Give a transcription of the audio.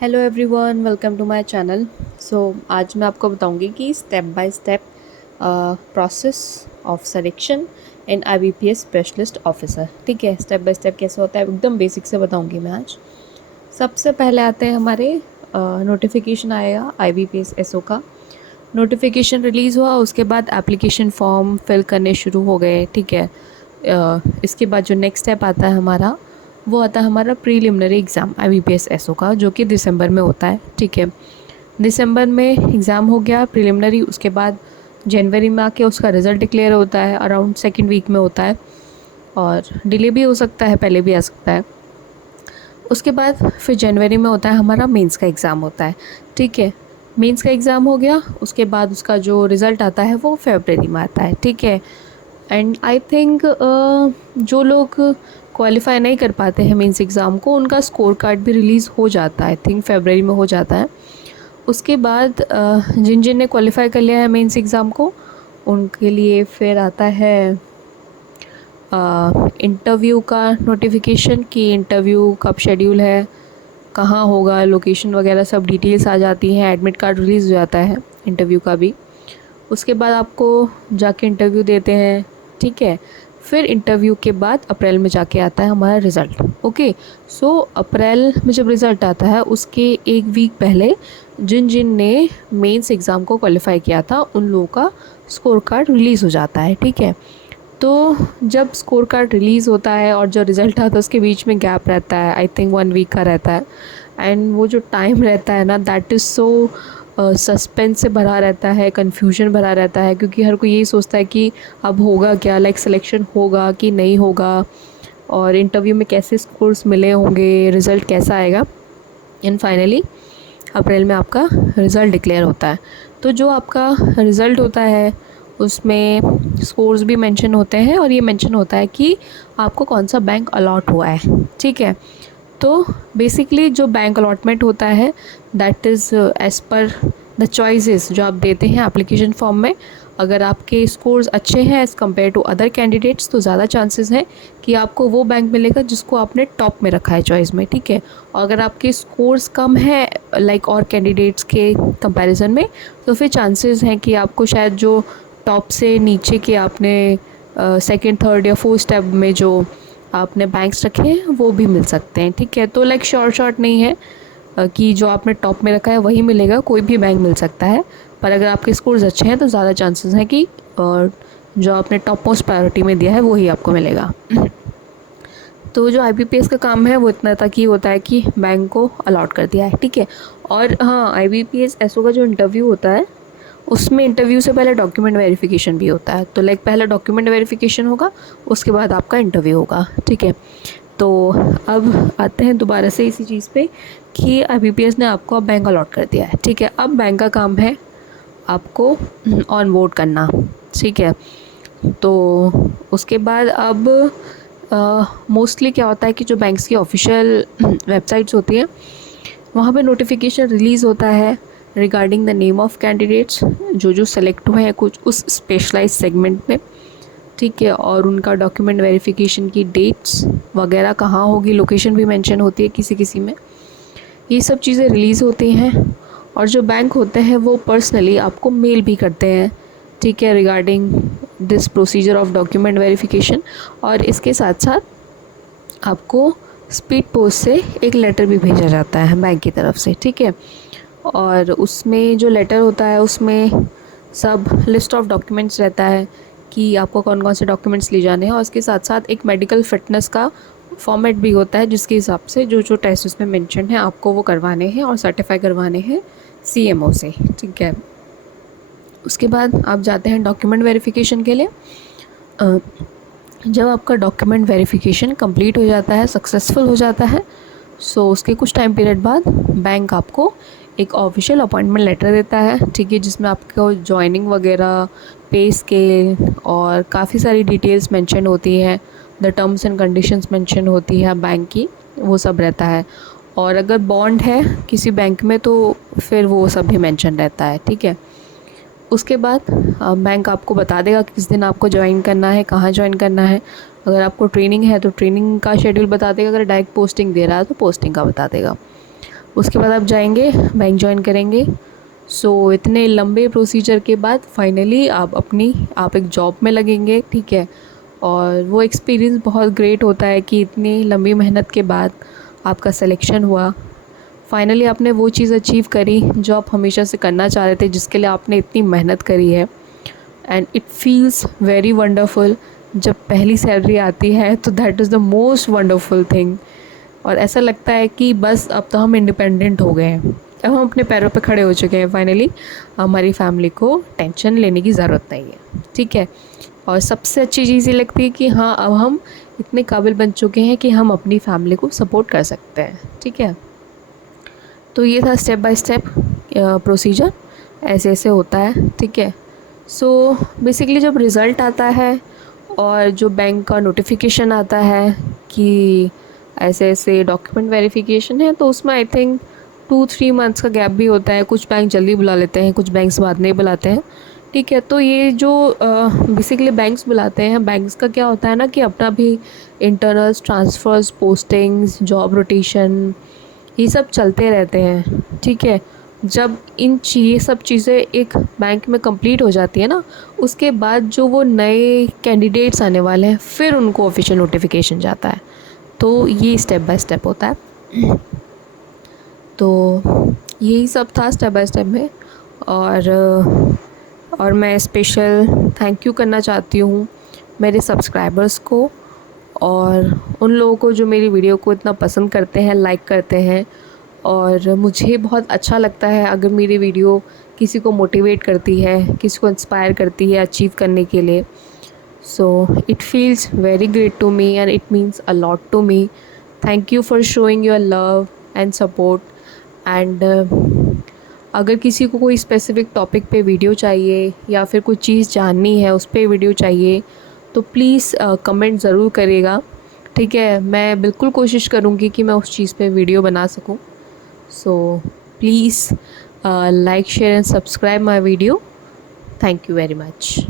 Hello everyone, welcome to my channel. आज मैं आपको बताऊंगी कि step by step process of selection in IBPS specialist officer. ठीक है, स्टेप बाय स्टेप कैसे होता है एकदम बेसिक से बताऊंगी मैं आज। सबसे पहले आते हैं हमारे नोटिफिकेशन आएगा आईबीपीएस एसओ का। नोटिफिकेशन रिलीज़ हुआ, उसके बाद एप्लीकेशन फॉर्म फिल करने शुरू हो गए। ठीक है, इसके बाद जो नेक्स्ट स्टेप आता है हमारा, वो आता है हमारा प्रीलिमिनरी एग्ज़ाम आईबीपीएस एसओ का, जो कि दिसंबर में होता है। ठीक है, दिसंबर में एग्ज़ाम हो गया प्रीलिमिनरी, उसके बाद जनवरी में आके उसका रिज़ल्ट डिक्लेयर होता है, अराउंड सेकेंड वीक में होता है, और डिले भी हो सकता है, पहले भी आ सकता है। उसके बाद फिर जनवरी में होता है हमारा मेंस का एग्ज़ाम होता है। ठीक है, मेंस का एग्ज़ाम हो गया, उसके बाद उसका जो रिज़ल्ट आता है वो फरवरी में आता है। ठीक है, एंड आई थिंक जो लोग क्वालिफाई नहीं कर पाते हैं मेंस एग्ज़ाम को, उनका स्कोर कार्ड भी रिलीज़ हो जाता है, आई थिंक फरवरी में हो जाता है। उसके बाद जिन जिन ने क्वालिफाई कर लिया है मेंस एग्ज़ाम को, उनके लिए फिर आता है इंटरव्यू का नोटिफिकेशन कि इंटरव्यू कब शेड्यूल है, कहाँ होगा, लोकेशन वगैरह सब डिटेल्स आ जाती हैं। एडमिट कार्ड रिलीज़ हो जाता है इंटरव्यू का भी। उसके बाद आपको जाके इंटरव्यू देते हैं। ठीक है, फिर इंटरव्यू के बाद अप्रैल में जाके आता है हमारा रिज़ल्ट। ओके, सो अप्रैल में जब रिज़ल्ट आता है उसके एक वीक पहले जिन जिन ने मेंस एग्ज़ाम को क्वालिफाई किया था उन लोगों का स्कोर कार्ड रिलीज़ हो जाता है। ठीक है, तो जब स्कोर कार्ड रिलीज़ होता है और जो रिज़ल्ट आता है उसके बीच में गैप रहता है, आई थिंक 1 वीक का रहता है। एंड वो जो टाइम रहता है ना, दैट इज़ सो सस्पेंस से भरा रहता है, कन्फ्यूजन भरा रहता है, क्योंकि हर कोई यही सोचता है कि अब होगा क्या, लाइक सिलेक्शन होगा कि नहीं होगा, और इंटरव्यू में कैसे स्कोर्स मिले होंगे, रिज़ल्ट कैसा आएगा। एंड फाइनली अप्रैल में आपका रिज़ल्ट डिक्लेयर होता है। तो जो आपका रिज़ल्ट होता है उसमें स्कोर्स भी मेंशन होते हैं, और ये मेंशन होता है कि आपको कौन सा बैंक अलॉट हुआ है। ठीक है, तो बेसिकली जो बैंक अलॉटमेंट होता है that is as per the choices जो आप देते हैं एप्लीकेशन फॉर्म में। अगर आपके स्कोर्स अच्छे हैं as compared to other candidates, तो ज़्यादा चांसेस हैं कि आपको वो बैंक मिलेगा जिसको आपने टॉप में रखा है चॉइस में। ठीक है, और अगर आपके स्कोर्स कम है लाइक और कैंडिडेट्स के कंपैरिजन में, तो फिर चांसेस हैं कि आपको शायद जो टॉप से नीचे के आपने सेकंड, थर्ड या फोर्थ स्टेप में जो आपने बैंक्स रखे हैं वो भी मिल सकते हैं। ठीक है, तो लाइक शॉर्ट नहीं है कि जो आपने टॉप में रखा है वही मिलेगा, कोई भी बैंक मिल सकता है। पर अगर आपके स्कोर्स अच्छे हैं तो ज़्यादा चांसेस हैं कि जो आपने टॉप मोस्ट प्रायोरिटी में दिया है वही आपको मिलेगा। तो जो आईबीपीएस का काम है वो इतना तक ही होता है कि बैंक को अलॉट कर दिया है। ठीक है, और हाँ, आईबीपीएस एसओ का जो इंटरव्यू होता है उसमें इंटरव्यू से पहले डॉक्यूमेंट वेरिफिकेशन भी होता है। तो लाइक पहले डॉक्यूमेंट वेरिफिकेशन होगा, उसके बाद आपका इंटरव्यू होगा। ठीक है, तो अब आते हैं दोबारा से इसी चीज़ पे कि आईबीपीएस ने आपको अब बैंक अलॉट कर दिया है। ठीक है, अब बैंक का काम है आपको ऑन बोर्ड करना। ठीक है, तो उसके बाद अब मोस्टली क्या होता है कि जो बैंक्स की ऑफिशियल वेबसाइट्स होती हैं वहाँ पे नोटिफिकेशन रिलीज़ होता है regarding the name of candidates जो जो सेलेक्ट हुए हैं कुछ उस स्पेशलाइज सेगमेंट में। ठीक है, और उनका डॉक्यूमेंट वेरिफिकेशन की डेट्स वगैरह कहाँ होगी, लोकेशन भी मेंशन होती है किसी किसी में। ये सब चीज़ें रिलीज़ होती हैं, और जो बैंक होते हैं वो पर्सनली आपको मेल भी करते हैं। ठीक है, regarding this procedure of document verification. और इसके साथ साथ आपको स्पीड पोस्ट से एक लेटर भी भेजा जाता है बैंक की तरफ से। ठीक है, और उसमें जो लेटर होता है उसमें सब लिस्ट ऑफ डॉक्यूमेंट्स रहता है कि आपको कौन कौन से डॉक्यूमेंट्स ले जाने हैं, और उसके साथ साथ एक मेडिकल फिटनेस का फॉर्मेट भी होता है जिसके हिसाब से जो जो टेस्ट उसमें मेंशन है आपको वो करवाने हैं और सर्टिफाई करवाने हैं सीएमओ से। ठीक है, उसके बाद आप जाते हैं डॉक्यूमेंट वेरिफिकेशन के लिए। जब आपका डॉक्यूमेंट वेरिफिकेशन कंप्लीट हो जाता है, सक्सेसफुल हो जाता है, सो उसके कुछ टाइम पीरियड बाद बैंक आपको एक ऑफिशियल अपॉइंटमेंट लेटर देता है। ठीक है, जिसमें आपको जॉइनिंग वगैरह, पे स्केल और काफ़ी सारी डिटेल्स मेंशन होती हैं, the terms and conditions mention होती है बैंक की, वो सब रहता है। और अगर बॉन्ड है किसी बैंक में तो फिर वो सब भी मेंशन रहता है। ठीक है, उसके बाद बैंक आपको बता देगा किस दिन आपको ज्वाइन करना है, कहाँ ज्वाइन करना है। अगर आपको ट्रेनिंग है तो ट्रेनिंग का शेड्यूल बता देगा, अगर डायरेक्ट पोस्टिंग दे रहा है तो पोस्टिंग का बता देगा। उसके बाद आप जाएंगे, बैंक ज्वाइन करेंगे। सो इतने लंबे प्रोसीजर के बाद फाइनली आप एक जॉब में लगेंगे, ठीक है। और वो एक्सपीरियंस बहुत ग्रेट होता है कि इतनी लंबी मेहनत के बाद आपका सिलेक्शन हुआ। फाइनली आपने वो चीज़ अचीव करी जो आप हमेशा से करना चाह रहे थे, जिसके लिए आपने इतनी मेहनत करी है। And it feels very wonderful. जब पहली सैलरी आती है तो that is the most wonderful thing. और ऐसा लगता है कि बस अब तो हम इंडिपेंडेंट हो गए हैं, अब हम अपने पैरों पे खड़े हो चुके हैं फाइनली। हमारी फैमिली को टेंशन लेने की ज़रूरत नहीं है, ठीक है। और सबसे अच्छी चीज़ ये लगती है कि हाँ, अब हम इतने काबिल बन चुके हैं कि हम अपनी फैमिली को सपोर्ट कर सकते हैं, ठीक है। तो ये था स्टेप बाय स्टेप प्रोसीजर, ऐसे ऐसे होता है, ठीक है। सो बेसिकली जब रिज़ल्ट आता है और जो बैंक का नोटिफिकेशन आता है कि ऐसे ऐसे डॉक्यूमेंट वेरिफिकेशन है, तो उसमें आई थिंक 2-3 मंथ्स का गैप भी होता है। कुछ बैंक जल्दी बुला लेते हैं, कुछ बैंक्स बाद में बुलाते हैं, ठीक है। तो ये जो बेसिकली बैंक्स बुलाते हैं, बैंक्स का क्या होता है ना कि अपना भी internals, transfers, postings, job rotation, ये सब चलते रहते हैं, ठीक है। जब ये सब चीज़ें एक बैंक में कंप्लीट हो जाती है ना, उसके बाद जो वो नए कैंडिडेट्स आने वाले हैं, फिर उनको ऑफिशियल नोटिफिकेशन जाता है। तो ये स्टेप बाय स्टेप होता है। तो यही सब था स्टेप बाय स्टेप में। और मैं स्पेशल थैंक यू करना चाहती हूँ मेरे सब्सक्राइबर्स को और उन लोगों को जो मेरी वीडियो को इतना पसंद करते हैं, लाइक करते हैं। और मुझे बहुत अच्छा लगता है अगर मेरी वीडियो किसी को मोटिवेट करती है, किसी को इंस्पायर करती है अचीव करने के लिए। So it feels very great to me and it means a lot to me. Thank you for showing your love and support. And अगर किसी को कोई स्पेसिफ़िक टॉपिक पे वीडियो चाहिए या फिर कोई चीज़ जाननी है उस पे वीडियो चाहिए, तो प्लीज़ कमेंट ज़रूर करिएगा, ठीक है। मैं बिल्कुल कोशिश करूँगी कि मैं उस चीज़ पे वीडियो बना सकूँ। So please like, share and subscribe my video. Thank you very much.